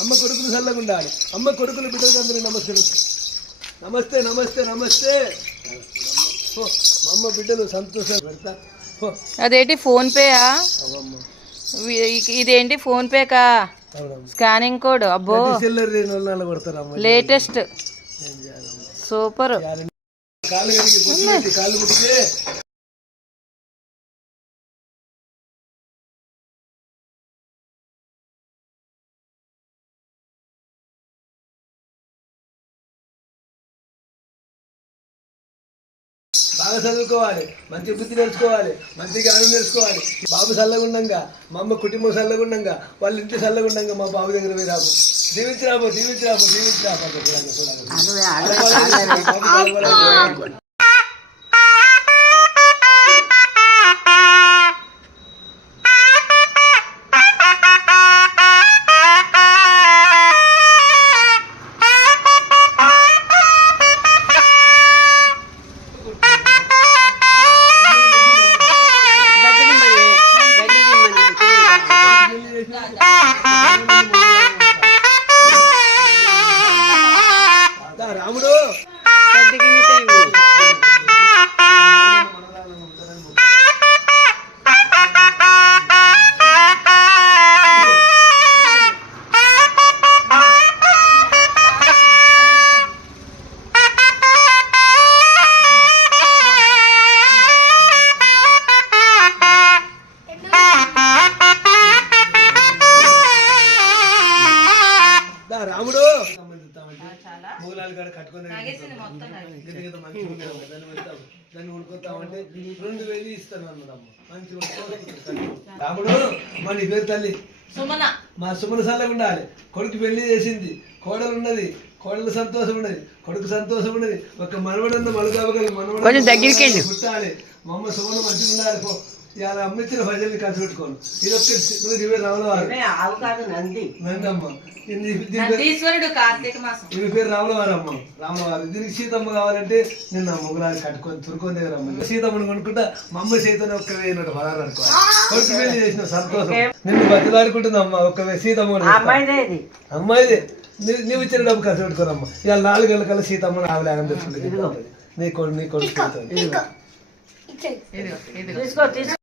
అమ్మ కొడుకులు చల్లగా ఉండాలి. అమ్మ కొడుకులు బిడ్డలు అందరూ నమస్తే నమస్తే నమస్తే. నమస్తే మా అమ్మ బిడ్డలు సంతోషం పెడతా. అదేంటి వి- ఇదేంటి ఫోన్ పేకా అవునమ్మ. స్కానింగ్ కోడ్ అబ్బో. లేటెస్ట్. సూపర్. బాగా చదువుకోవాలి మంచి బుద్ధి నేర్చుకోవాలి మంచి జ్ఞానం నేర్చుకోవాలి బాబు చల్లగుండంగా మా అమ్మ కుటుంబం చల్లగుండంగా వాళ్ళ ఇంటి చల్లగుండంగా మా బాబు దగ్గర పోయి రాబో దీవించి రాబో దీవించి రాబో దీవించి రాబో చూడండి, మూలాలు కాడ కట్టుకొని. దాన్ని రెండు వేలు ఇస్తాను అన్నదమ్మ మంచిగా ఉడుకోవాలి. రాముడు మా నీ పేరు తల్లి. సుమన. మా సుమన సల్లగా ఉండాలి. కొడుకు పెళ్ళి చేసింది. కోడలు ఉన్నది. కోడలు సంతోషం ఉన్నది. కొడుకు సంతోషం ఉన్నది. ఒక మనవడన్న మలుగాబగల మనవడు కొంచెం దగ్గరికి. పుట్టాలి. మా అమ్మ సుమన మంచిగా ఉండాలి. పో ఇవాళ అమ్మిచ్చిన ప్రజల్ని ఖర్చు పెట్టుకోను ఇది ఒక్క నువ్వు ఇది- దీని పేరు- నందీశ్వరుడు కార్తీక మాసం. ఈమె పేరు రాములవారమ్మ రాములవారు దీనికి సీతమ్మ కావాలంటే నిన్న మొగులాన్ని కట్టుకొని తురుకొని దగ్గర అమ్మ సీతమ్మని కొనుక్కుంటా మా అమ్మ సీతని ఒక్క వేయినట్టు పదాలు అనుకోవాలి. కొడుకు పెళ్ళి చేసిన సంతోషం. నిన్ను బతిలాడుకుంటుంది అమ్మ ఒక్క వే- సీతమ్మ అమ్మాయిదే నీ- నీవు ఇచ్చిన డబ్బు ఖర్చు పెట్టుకోరమ్మ. ఇవాళ నాలుగు గంటల కల్లా సీతమ్మ ఆవిడ తెచ్చుకుంటుంది నీ కొడు నీ కొడుకు సీతమ్మ. ఇదిగో. ఇదిగో